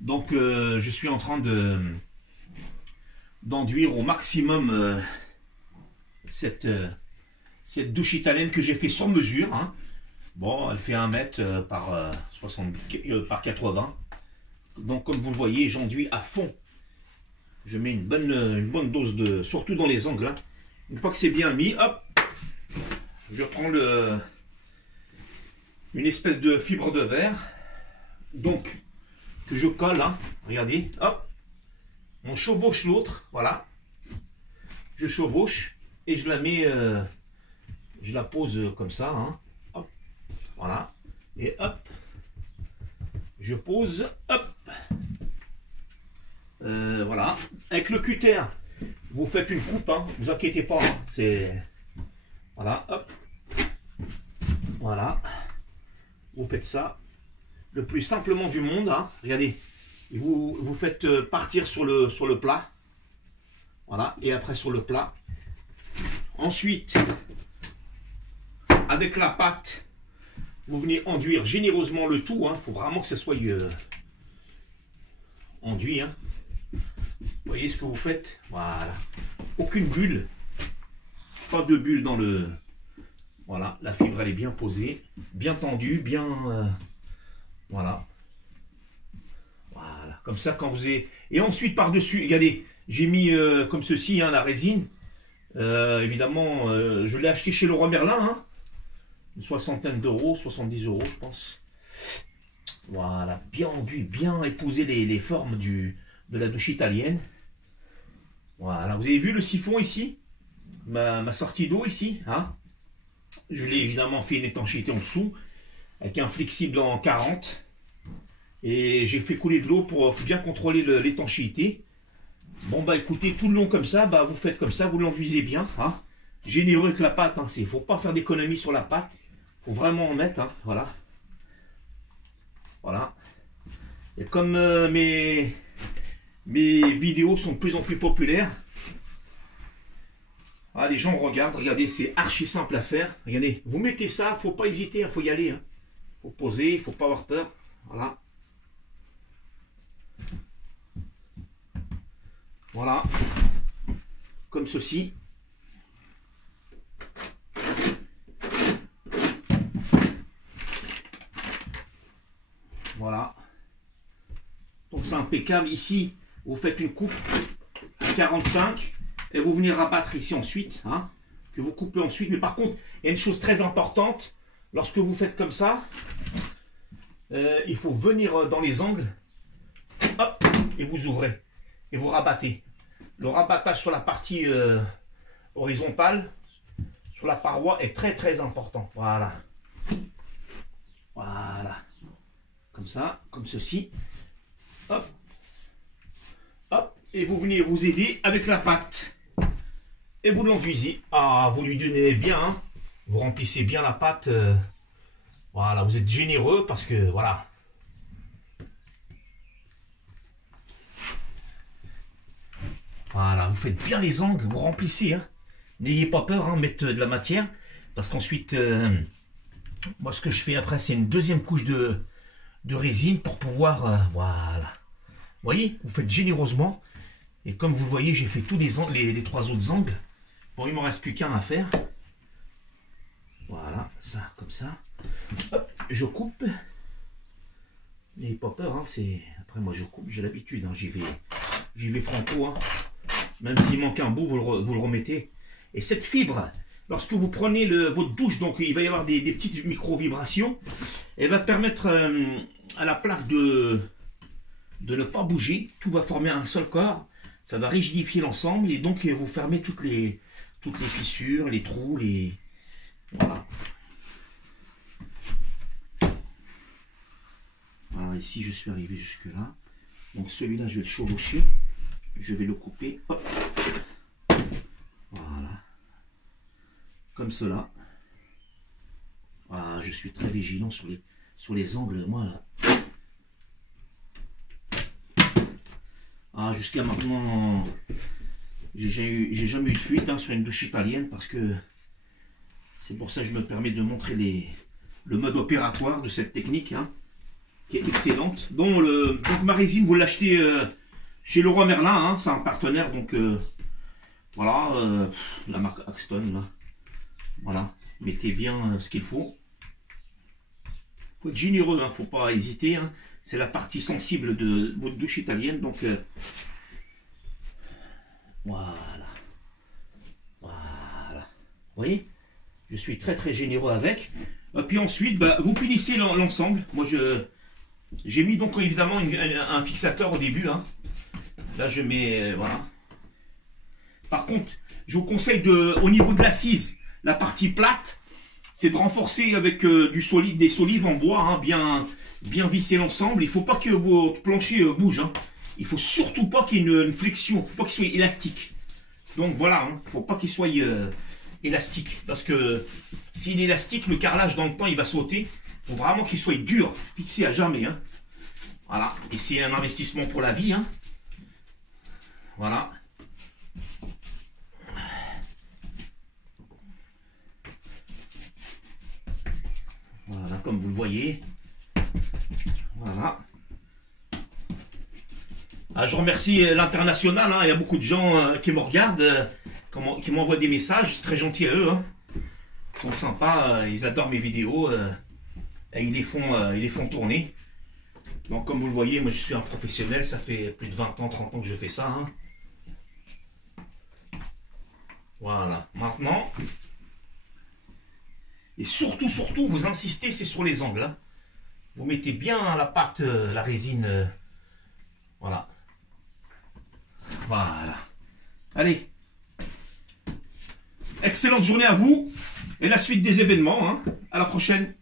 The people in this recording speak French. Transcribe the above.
Donc je suis en train d'enduire au maximum cette douche italienne que j'ai fait sur mesure, hein. Bon, elle fait 1 mètre par par 80. Donc comme vous le voyez, j'enduis à fond. Je mets une bonne dose de, surtout dans les angles, hein. Une fois que c'est bien mis, hop, je prends une espèce de fibre de verre, donc que je colle, hein. Regardez, hop, on chevauche l'autre, voilà, je chevauche et je la mets, je la pose comme ça, hein. Hop, voilà, et hop, je pose, hop, voilà, avec le cutter, vous faites une coupe, hein, vous inquiétez pas, hein, c'est, voilà, hop, voilà, vous faites ça le plus simplement du monde, hein. Regardez, et vous faites partir sur le plat, voilà, et après sur le plat. Ensuite, avec la pâte, vous venez enduire généreusement le tout, hein. Il faut vraiment que ça soit enduit, hein. Vous voyez ce que vous faites, voilà, aucune bulle, pas de bulle dans le, voilà, la fibre elle est bien posée, bien tendue, bien, voilà, voilà, comme ça quand vous avez, et ensuite par dessus, regardez, j'ai mis comme ceci, hein, la résine, évidemment, je l'ai acheté chez Leroy Merlin, hein, une soixantaine d'euros, 70 euros je pense. Voilà, bien enduit, bien épousé les formes de la douche italienne. Voilà, vous avez vu le siphon ici, ma sortie d'eau ici, hein. Je l'ai évidemment fait une étanchéité en dessous, avec un flexible en 40. Et j'ai fait couler de l'eau pour bien contrôler l'étanchéité. Bon bah écoutez, tout le long comme ça, bah vous faites comme ça, vous l'enduisez bien, hein. Généreux avec la pâte, hein, faut pas faire d'économie sur la pâte, faut vraiment en mettre, hein, voilà. Voilà. Et comme mes vidéos sont de plus en plus populaires, ah, les gens regardent, regardez, c'est archi simple à faire. Regardez, vous mettez ça, faut pas hésiter, il faut y aller, hein. Faut poser, il faut pas avoir peur. Voilà. Voilà. Comme ceci. Voilà. Donc c'est impeccable. Ici, vous faites une coupe à 45 et vous venez rabattre ici ensuite, hein, que vous coupez ensuite. Mais par contre, il y a une chose très importante. Lorsque vous faites comme ça, il faut venir dans les angles, hop, et vous ouvrez et vous rabattez. Le rabattage sur la partie horizontale, sur la paroi, est très très important. Voilà. Voilà. Comme ça, comme ceci. Hop. Hop. Et vous venez vous aider avec la pâte. Et vous l'enduisez. Ah, vous lui donnez bien, hein. Vous remplissez bien la pâte. Voilà, vous êtes généreux parce que, voilà. Voilà, vous faites bien les angles, vous remplissez, hein. N'ayez pas peur, hein, mettre de la matière. Parce qu'ensuite, moi ce que je fais après, c'est une deuxième couche de résine pour pouvoir, voilà. Vous voyez, vous faites généreusement. Et comme vous voyez, j'ai fait tous les 3 autres angles. Bon, il ne m'en reste plus qu'un à faire. Voilà, ça, comme ça. Hop, je coupe. N'ayez pas peur, hein, c'est... Après, moi, je coupe, j'ai l'habitude, hein, j'y vais franco, hein. Même s'il manque un bout, vous le remettez. Et cette fibre, lorsque vous prenez votre douche, donc il va y avoir des petites micro-vibrations, elle va permettre à la plaque de ne pas bouger. Tout va former un seul corps. Ça va rigidifier l'ensemble et donc vous fermez toutes les fissures, les trous, voilà. Voilà, ici je suis arrivé jusque là. Donc celui-là je vais le chevaucher. Je vais le couper. Hop. Voilà. Comme cela. Voilà, je suis très vigilant sur les angles. Moi là. Ah, jusqu'à maintenant, j'ai jamais eu de fuite, hein, sur une douche italienne parce que c'est pour ça que je me permets de montrer le mode opératoire de cette technique, hein. qui est excellente. Donc ma résine, vous l'achetez chez Leroy Merlin, hein, c'est un partenaire, donc voilà, la marque Axton, là. Voilà, mettez bien ce qu'il faut. Faut être généreux, hein, faut pas hésiter, hein. C'est la partie sensible de votre douche italienne, donc voilà. Voilà. Vous voyez, je suis très très généreux avec. Puis ensuite, bah, vous finissez l'ensemble. Moi, j'ai mis donc évidemment un fixateur au début. Hein. Là, je mets... voilà. Par contre, je vous conseille au niveau de l'assise, la partie plate, c'est de renforcer avec des solides en bois, hein, bien visser l'ensemble. Il ne faut pas que votre plancher bouge. Hein. Il ne faut surtout pas qu'il y ait une flexion. Il ne faut pas qu'il soit élastique. Donc voilà, hein, il ne faut pas qu'il soit élastique. Parce que s'il est élastique, le carrelage dans le temps, il va sauter. Il faut vraiment qu'il soit dur, fixé à jamais. Hein. Voilà. Et c'est un investissement pour la vie. Hein. Voilà. Voilà, comme vous le voyez. Voilà. Ah, je remercie l'international. Hein. Il y a beaucoup de gens qui me regardent, qui m'envoient des messages. C'est très gentil à eux. Hein. Ils sont sympas. Ils adorent mes vidéos. Et ils les font tourner. Donc, comme vous le voyez, moi je suis un professionnel. Ça fait plus de 20 ans, 30 ans que je fais ça. Hein. Voilà. Maintenant. Et surtout, vous insistez, c'est sur les angles. Hein. Vous mettez bien la pâte, la résine. Voilà. Voilà. Allez. Excellente journée à vous. Et la suite des événements. Hein. À la prochaine.